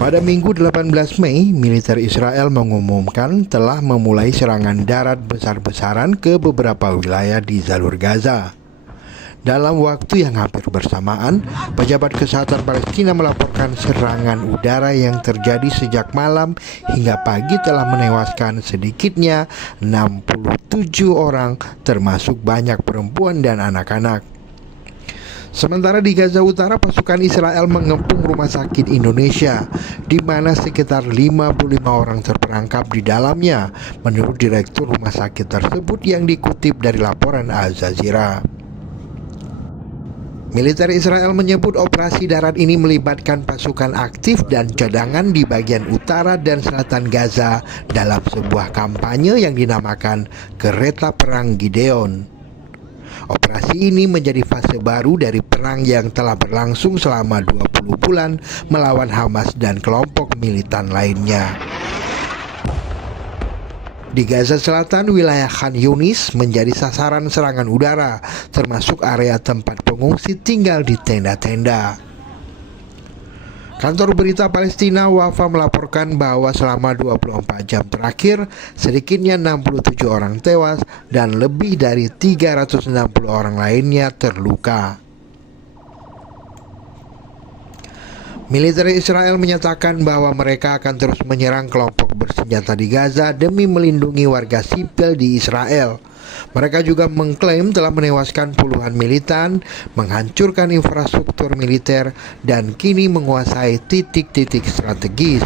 Pada Minggu 18 Mei, militer Israel mengumumkan telah memulai serangan darat besar-besaran ke beberapa wilayah di jalur Gaza. Dalam waktu yang hampir bersamaan, pejabat kesehatan Palestina melaporkan serangan udara yang terjadi sejak malam hingga pagi telah menewaskan sedikitnya 67 orang, termasuk banyak perempuan dan anak-anak. Sementara di Gaza Utara, pasukan Israel mengepung rumah sakit Indonesia, di mana sekitar 55 orang terperangkap di dalamnya, menurut direktur rumah sakit tersebut yang dikutip dari laporan Al Jazeera. Militer Israel menyebut operasi darat ini melibatkan pasukan aktif dan cadangan di bagian utara dan selatan Gaza dalam sebuah kampanye yang dinamakan Kereta Perang Gideon. Operasi ini menjadi fase baru dari perang yang telah berlangsung selama 20 bulan melawan Hamas dan kelompok militan lainnya. Di Gaza Selatan, wilayah Khan Yunis menjadi sasaran serangan udara, termasuk area tempat pengungsi tinggal di tenda-tenda. Kantor berita Palestina Wafa melaporkan bahwa selama 24 jam terakhir, sedikitnya 67 orang tewas dan lebih dari 360 orang lainnya terluka. Militer Israel menyatakan bahwa mereka akan terus menyerang kelompok bersenjata di Gaza demi melindungi warga sipil di Israel. Mereka juga mengklaim telah menewaskan puluhan militan, menghancurkan infrastruktur militer, dan kini menguasai titik-titik strategis.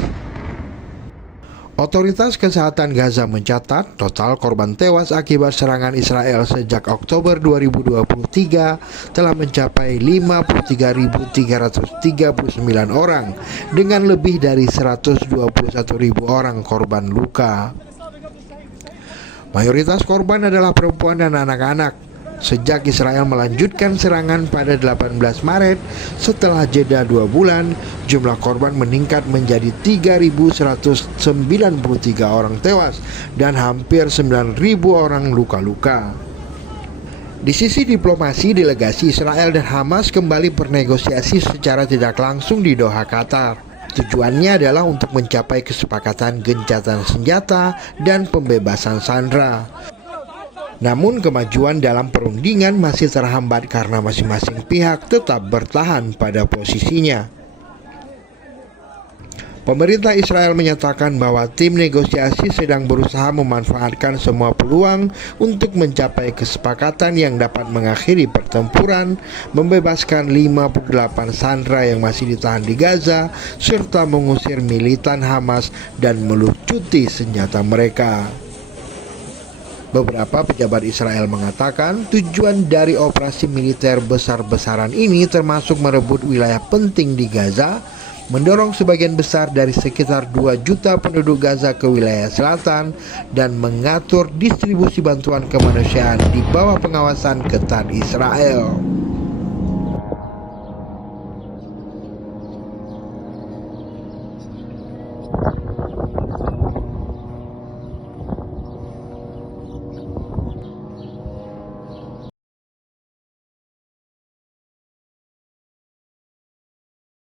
Otoritas Kesehatan Gaza mencatat total korban tewas akibat serangan Israel sejak Oktober 2023 telah mencapai 53.339 orang, dengan lebih dari 121.000 orang korban luka. Mayoritas korban adalah perempuan dan anak-anak. Sejak Israel melanjutkan serangan pada 18 Maret, setelah jeda 2 bulan, jumlah korban meningkat menjadi 3.193 orang tewas dan hampir 9.000 orang luka-luka. Di sisi diplomasi, delegasi Israel dan Hamas kembali bernegosiasi secara tidak langsung di Doha, Qatar. Tujuannya adalah untuk mencapai kesepakatan gencatan senjata dan pembebasan sandera. Namun kemajuan dalam perundingan masih terhambat karena masing-masing pihak tetap bertahan pada posisinya. Pemerintah Israel menyatakan bahwa tim negosiasi sedang berusaha memanfaatkan semua peluang untuk mencapai kesepakatan yang dapat mengakhiri pertempuran, membebaskan 58 sandera yang masih ditahan di Gaza, serta mengusir militan Hamas dan melucuti senjata mereka. Beberapa pejabat Israel mengatakan tujuan dari operasi militer besar-besaran ini termasuk merebut wilayah penting di Gaza, mendorong sebagian besar dari sekitar 2 juta penduduk Gaza ke wilayah selatan, dan mengatur distribusi bantuan kemanusiaan di bawah pengawasan ketat Israel.